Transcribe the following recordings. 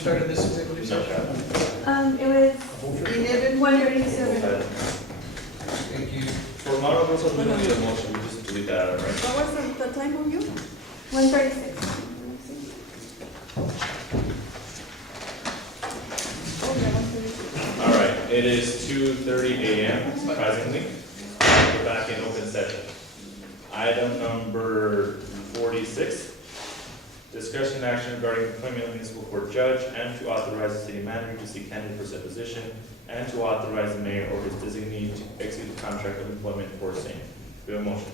started this executive session? It was 1:37. Thank you. For model rules, we don't need a motion, we just delete that, out, right? What was the time on you? 1:36. All right, it is 2:30 a.m. surprisingly. We're back in open session. Item number 46, discussion and action regarding appointment of municipal court judge and to authorize the city manager to seek candidate for said position and to authorize the mayor or his designee to execute the contract of employment for same. Do we have a motion?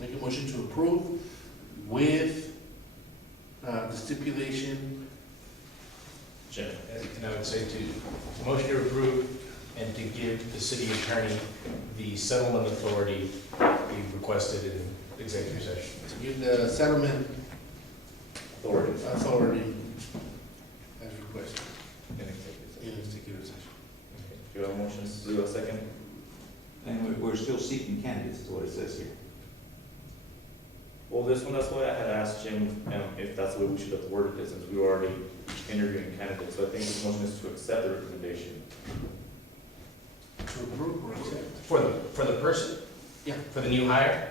Make a motion to approve with the stipulation. Jim. And I would say to, motion to approve and to give the city attorney the settlement authority we requested in executive session. To give the settlement Authority. authority as requested In executive session. in executive session. Okay. Do you have a motion? Do you have a second? And we're still seeking candidates, is what it says here. Well, this one, that's why I had asked Jim if that's the way we should have worded it, since we were already interviewing candidates. So I think the motion is to accept the recommendation. To approve or accept? For the person? Yeah. For the new hire?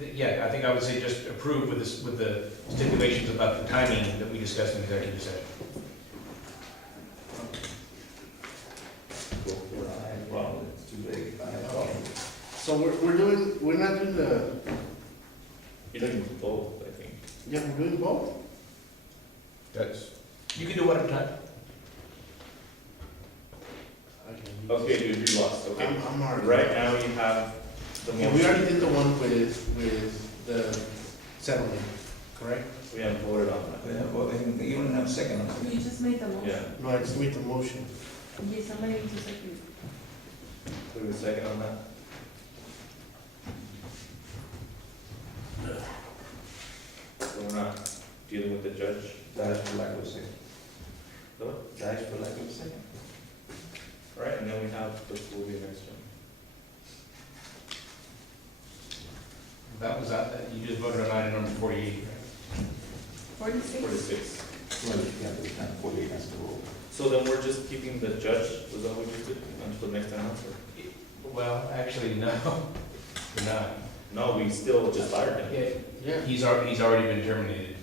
Mhm. Yeah, I think I would say just approve with this, with the stipulations about the timing that we discussed in executive session. Well, it's too late. Okay. So we're not doing the, You're doing both, I think. yeah, we're doing both? That's. You can do one at a time. Okay, dude, you lost, okay. I'm already. Right now, you have the Okay, we already motion. did the one with the settlement, correct? We haven't voted on that. Well, you don't have a second on it. You just made the motion. Yeah, No, I just made the motion. Yes, somebody needs to second. do we have a second on that? So we're not dealing with the judge? That is for lack of a second. The what? That is for lack of a second. All right, and then we have the school be next one. That was, you just voted on item number 48. 46? 46. Well, you have to kind of 48 has to roll. So then we're just keeping the judge, was that what you did, until the next announcement? Well, actually, no, we're not. No, we still just fired him. Yeah. He's already been terminated.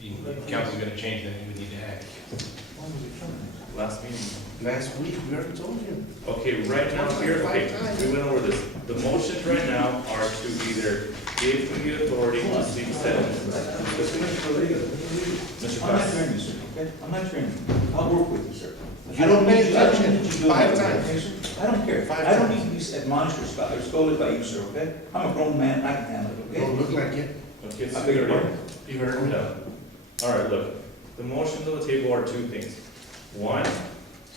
If council's gonna change, then he would need to act. When was it terminated? Last meeting. Last week, we already told you. Okay, right now, here, okay, we went over this. The motions right now are to either give him the authority to seek settlement. Mr. I'm not Cox. hearing you, sir, okay? I'm not hearing you. I'll work with you, sir. You don't pay I don't attention. need you doing 5 that, times. okay, sir? I don't care. Five I don't times. need to be admonished or scolded by you, sir, okay? I'm a grown man, I can handle it, Don't okay? look like it. Okay, I so beg your we're pardon? You heard me? done. All right, look, the motions on the table are two things. One,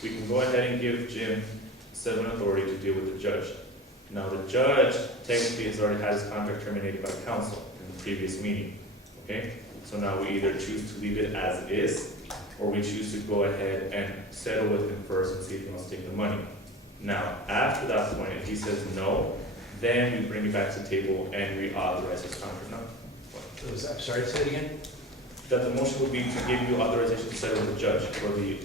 we can go ahead and give Jim settlement authority to deal with the judge. Now, the judge technically has already had his contract terminated by council in the previous meeting, okay? So now we either choose to leave it as is, or we choose to go ahead and settle with him first and see if he wants to take the money. Now, after that point, if he says no, then we bring it back to the table and we authorize his contract. No? I'm sorry, say it again? That the motion would be to give you authorization to settle with the judge for the,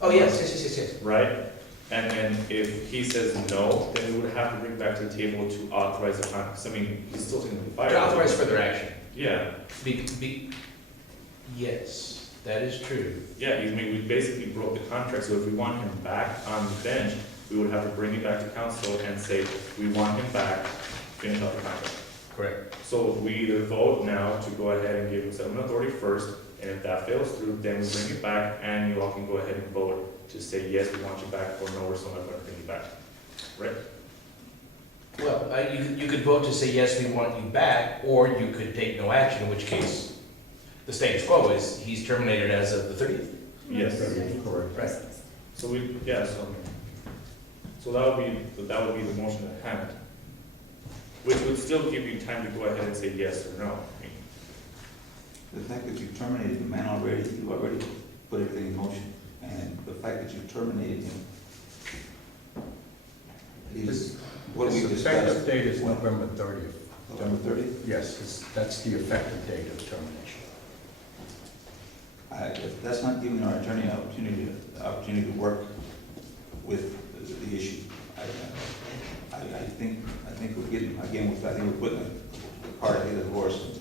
Oh, yes. right? And then if he says no, then we would have to bring it back to the table to authorize the contract. 'Cause I mean, he's still going to be fired. To authorize further action. Yeah, Yes, that is true. yeah, I mean, we basically broke the contract, so if we want him back on the bench, we would have to bring it back to council and say, we want him back, finish out the contract. Correct. So we either vote now to go ahead and give him settlement authority first, and if that fails through, then we bring it back, and you all can go ahead and vote to say, yes, we want you back, or no, we're still not gonna bring you back. Right? Well, you could vote to say, yes, we want you back, or you could take no action, in which case, the status quo is, he's terminated as of the 30th. Yes. Correct. Right. So we, yeah, so that would be the motion at hand. Which would still give you time to go ahead and say yes or no. I mean, The fact that you terminated the man already, you already put everything in motion. And the fact that you terminated him is what we The discussed. effective date is November 30th. November 30th? Yes, that's the effective date of termination. If that's not giving our attorney an opportunity to work with the issue. I think we're getting, again, I think we're putting the cart ahead of the horse.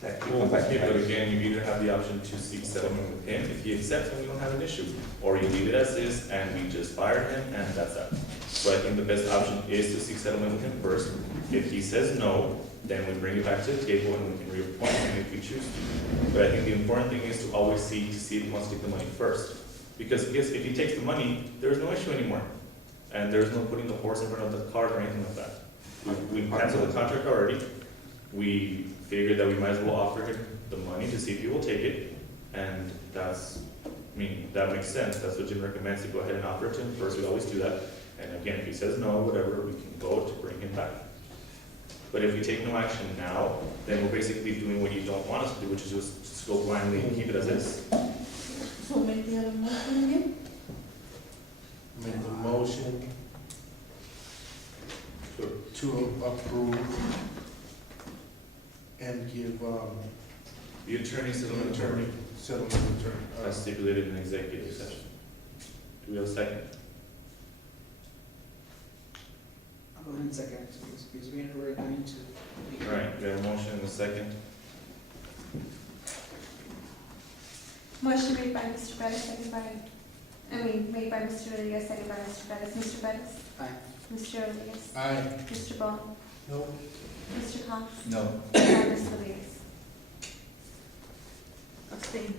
That could Well, come back. okay, but again, you either have the option to seek settlement with him. If he accepts, then we don't have an issue. Or you leave it as is and we just fire him and that's that. So I think the best option is to seek settlement with him first. If he says no, then we bring it back to the table and we can reappoint him if we choose to. But I think the important thing is to always see if he wants to take the money first. Because if he takes the money, there's no issue anymore. And there's no putting the horse in front of the cart or anything like that. We canceled the contract already. We figured that we might as well offer him the money to see if he will take it. And that's, I mean, that makes sense. That's what Jim recommends, to go ahead and offer it to him first. We always do that. And again, if he says no, whatever, we can vote to bring him back. But if we take no action now, then we're basically doing what you don't want us to do, which is just go blindly and keep it as is. So make the other motion again? Make the motion to approve and give, The attorney settlement attorney, attorney settlement attorney. as stipulated in executive session. Do we have a second? I'll go ahead and second, because we're going to. All right, we have a motion and a second. Motion made by Mr. Bettis, second by, made by Mr. Rodriguez, second by Mr. Bettis. Mr. Bettis? Aye. Mr. Rodriguez? Aye. Mr. Ball? No. Mr. Cox? No. And Ms. Rodriguez? Abstain.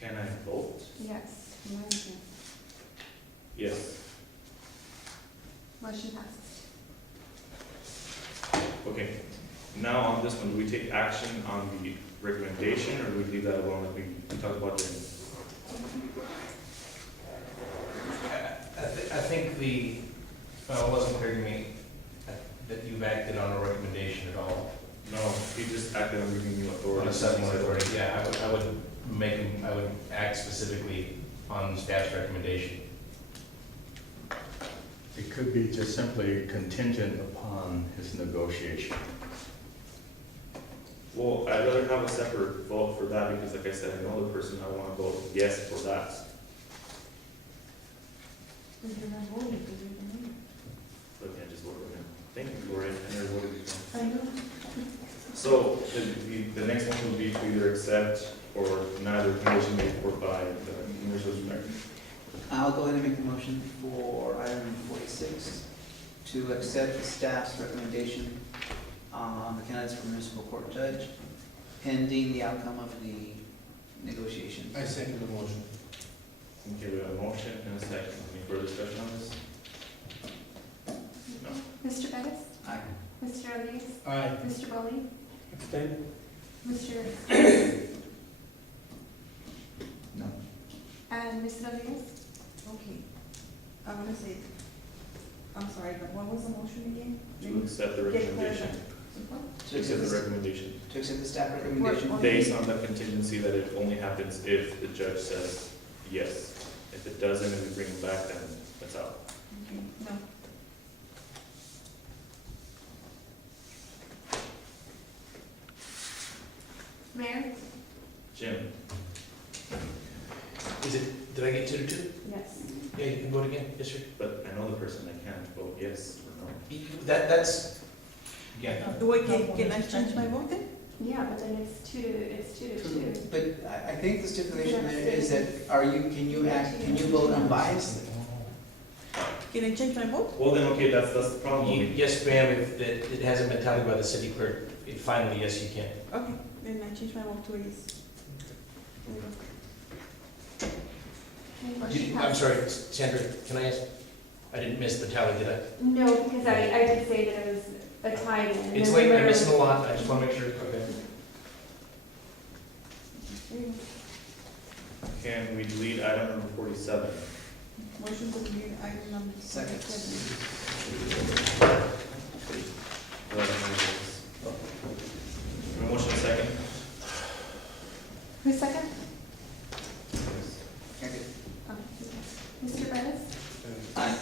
Can I vote? Yes. Yes. Motion passes. Okay. Now on this one, do we take action on the recommendation, or do we leave that alone like we talked about during? I think well, it wasn't clear to me that you've acted on a recommendation at all. No, he just acted on giving you authority. On a settlement authority, yeah, I would act specifically on staff's recommendation. It could be just simply contingent upon his negotiation. Well, I'd rather have a separate vote for that, because like I said, I know the person, I wanna vote yes for that. Because you're not voting, because you're the mayor. But I just voted no. Thank you, Gloria, and your vote is no. I know. So, the next one would be to either accept or deny the recommendation made for by the Commissioner's Mayor. I'll go ahead and make the motion for item 46 to accept the staff's recommendation on the candidates for municipal court judge pending the outcome of the negotiation. I second the motion. Okay, we have a motion and a second. Any further discussion on this? No. Mr. Bettis? Aye. Mr. Rodriguez? Aye. Mr. Bowley? Abstain. Mr. No. And Ms. Rodriguez? Okay. I'm gonna say, I'm sorry, but what was the motion again? To accept the Get recommendation. clarified. To accept the recommendation. To accept the staff recommendation. What- Based on the contingency that it only happens if the judge says yes. If it doesn't and we bring it back, then that's out. Okay, no. Mayor? Jim? Did I get 2-2? Yes. Yeah, you can vote again, yes, sir. But I know the person, I can't vote yes or no. That's, yeah. Can I change my vote then? Yeah, but then it's two to two. But I think the stipulation there is that, can you vote unbiased? Can I change my vote? Well, then, okay, that's the problem. Yes, ma'am, if it hasn't been tallied by the city clerk, finally, yes, you can. Okay, then I change my vote to a yes. Motion I'm passes. sorry, Sandra, can I ask? I didn't miss the tally, did I? No, because I did say that it was a tie in. It's late, I'm missing a lot, I just want to make sure, okay. Can we delete item number 47? Motion to delete item number Second. 47. Motion second? Who's second? Okay. Oh, Mr. Bettis? Aye.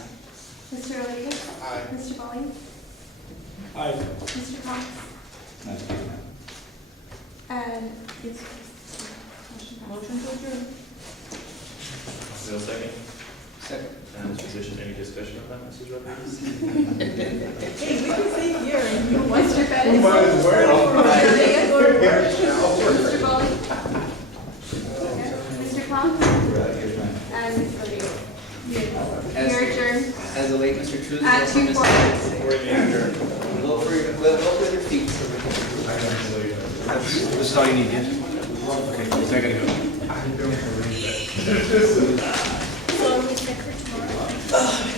Mr. Rodriguez? Aye. Mr. Bowley? Aye. Mr. Cox? Not And it's. Motion to adjourn. Is there a second? Second. And Mr. Bishop, any discussion on that, Mrs. Rodriguez? Hey, we can stay here and you want Mr. to. Pettis? Mr. Bowling? Mr. Plum? And Ms. Rodriguez? As- You're adjourned As the late Mr. Cruz. at 2:40. We're adjourned. Vote for your feet. This is all you need, yes? Okay, so I gotta go. So we set for tomorrow.